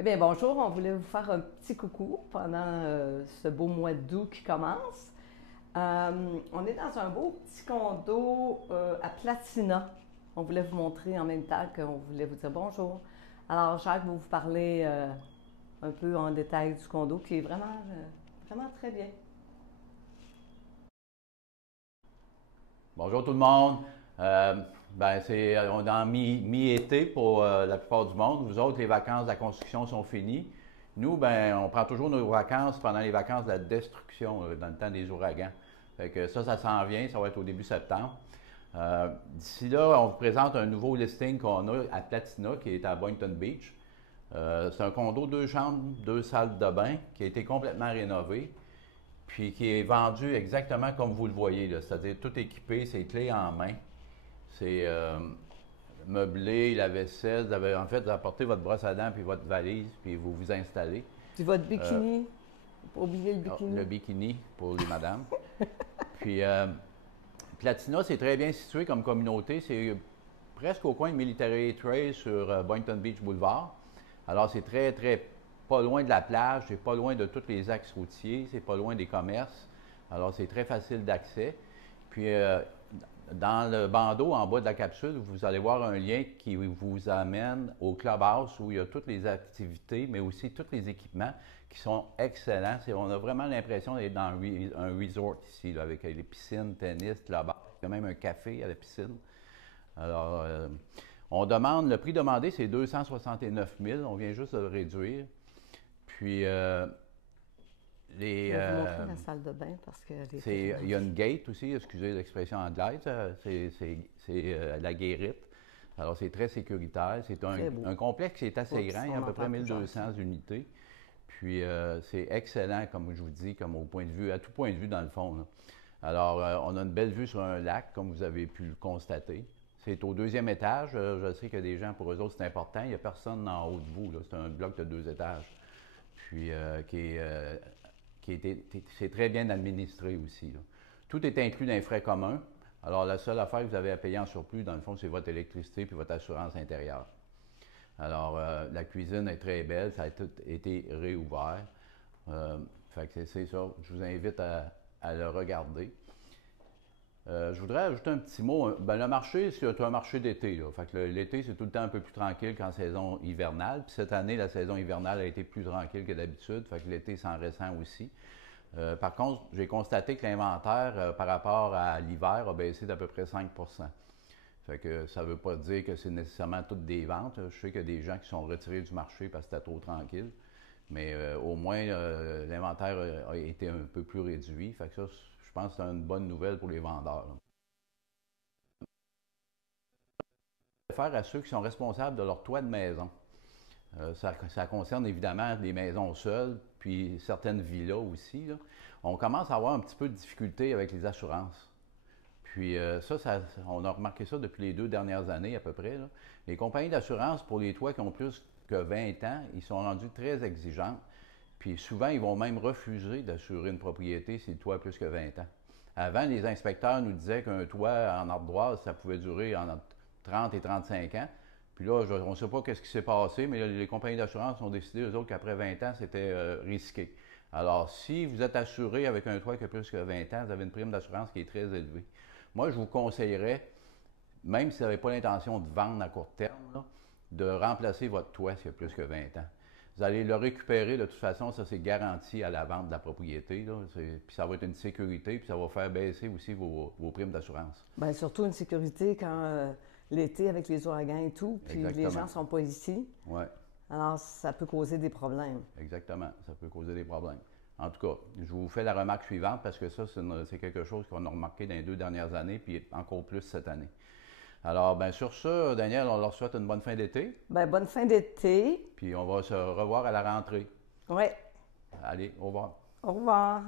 Eh bien, bonjour, on voulait vous faire un petit coucou pendant ce beau mois d'août qui commence. On est dans un beau petit condo à Platina. On voulait vous montrer en même temps qu'on voulait vous dire bonjour. Alors, Jacques va vous parler un peu en détail du condo qui est vraiment très bien. Bonjour tout le monde. On est en mi-été pour la plupart du monde. Vous autres, les vacances de la construction sont finies. Nous, on prend toujours nos vacances pendant les vacances de la destruction, dans le temps des ouragans. Fait que ça s'en vient, ça va être au début septembre. D'ici là, on vous présente un nouveau listing qu'on a à Platina, qui est à Boynton Beach. C'est un condo, deux chambres, deux salles de bain, qui a été complètement rénové puis qui est vendu exactement comme vous le voyez, c'est-à-dire tout équipé, c'est clé en main, c'est meublé, la vaisselle, vous apportez votre brosse à dents puis votre valise, puis vous vous installez. Puis votre Euh, bikini, pas oublier le le bikini. bikini pour les madames. Puis Platina, c'est très bien situé comme communauté, c'est presque au coin de Military Trail sur Boynton Beach Boulevard. Alors c'est très pas loin de la plage, c'est pas loin de tous les axes routiers, c'est pas loin des commerces. Alors c'est très facile d'accès. Puis dans le bandeau en bas de la capsule, vous allez voir un lien qui vous amène au clubhouse où il y a toutes les activités, mais aussi tous les équipements qui sont excellents. On a vraiment l'impression d'être dans un resort ici, là, avec les piscines, tennis, clubhouse. Il y a même un café à la piscine. Alors, le prix demandé, c'est 269 000. On vient juste de le réduire. Puis, Je vais vous montrer la salle de bain parce qu'elle est il y a fermée. une gate aussi, excusez l'expression anglaise, la guérite. Alors, c'est très sécuritaire. C'est Très beau. un complexe qui est assez Oups, grand, il y a à on peu près entend plus Jacques. 1200 unités. Puis, c'est excellent, comme je vous dis, comme au point de vue, à tout point de vue dans le fond, là. Alors, on a une belle vue sur un lac, comme vous avez pu le constater. C'est au deuxième étage. Je sais que des gens, pour eux autres, c'est important. Il n'y a personne en haut de vous, là. C'est un bloc de deux étages. Puis, c'est très bien administré aussi, là. Tout est inclus dans les frais communs. Alors, la seule affaire que vous avez à payer en surplus, dans le fond, c'est votre électricité puis votre assurance intérieure. Alors, la cuisine est très belle. Ça a tout été réouvert. Fait que c'est ça. Je vous invite à le regarder. Je voudrais ajouter un petit mot. Le marché, c'est un marché d'été, là. Fait que l'été, c'est tout le temps un peu plus tranquille qu'en saison hivernale. Puis cette année, la saison hivernale a été plus tranquille que d'habitude. Fait que l'été s'en ressent aussi. Par contre, j'ai constaté que l'inventaire par rapport à l'hiver a baissé d'à peu près 5. Fait que ça ne veut pas dire que c'est nécessairement toutes des ventes. Je sais qu'il y a des gens qui sont retirés du marché parce que c'était trop tranquille. Mais au moins, l'inventaire a été un peu plus réduit. Fait que ça, je pense que c'est une bonne nouvelle pour les vendeurs, là. Faire à ceux qui sont responsables de leur toit de maison. Ça concerne évidemment des maisons seules, puis certaines villas aussi, là. On commence à avoir un petit peu de difficulté avec les assurances. Puis on a remarqué ça depuis les 2 dernières années à peu près, là. Les compagnies d'assurance pour les toits qui ont plus que 20 ans, ils sont rendus très exigeants. Puis souvent, ils vont même refuser d'assurer une propriété si le toit a plus que 20 ans. Avant, les inspecteurs nous disaient qu'un toit en ardoise, ça pouvait durer entre 30 et 35 ans. Puis là, on ne sait pas qu'est-ce qui s'est passé, mais les compagnies d'assurance ont décidé, eux autres, qu'après 20 ans, c'était risqué. Alors, si vous êtes assuré avec un toit qui a plus que 20 ans, vous avez une prime d'assurance qui est très élevée. Moi, je vous conseillerais, même si vous n'avez pas l'intention de vendre à court terme, là, de remplacer votre toit s'il y a plus que 20 ans. Vous allez le récupérer de toute façon, ça c'est garanti à la vente de la propriété, là. Puis ça va être une sécurité, puis ça va faire baisser aussi vos primes d'assurance. Bien, surtout une sécurité quand l'été avec les ouragans et tout, puis les gens Exactement. ne sont pas ici. Oui, Alors, ça peut causer des problèmes. exactement. Ça peut causer des problèmes. En tout cas, je vous fais la remarque suivante parce que ça, c'est quelque chose qu'on a remarqué dans les 2 dernières années, puis encore plus cette année. Alors, sur ça, Daniel, on leur souhaite une bonne fin d'été, Ben, bonne fin d'été. puis on va se revoir à la rentrée. Ouais. Allez, au revoir. Au revoir.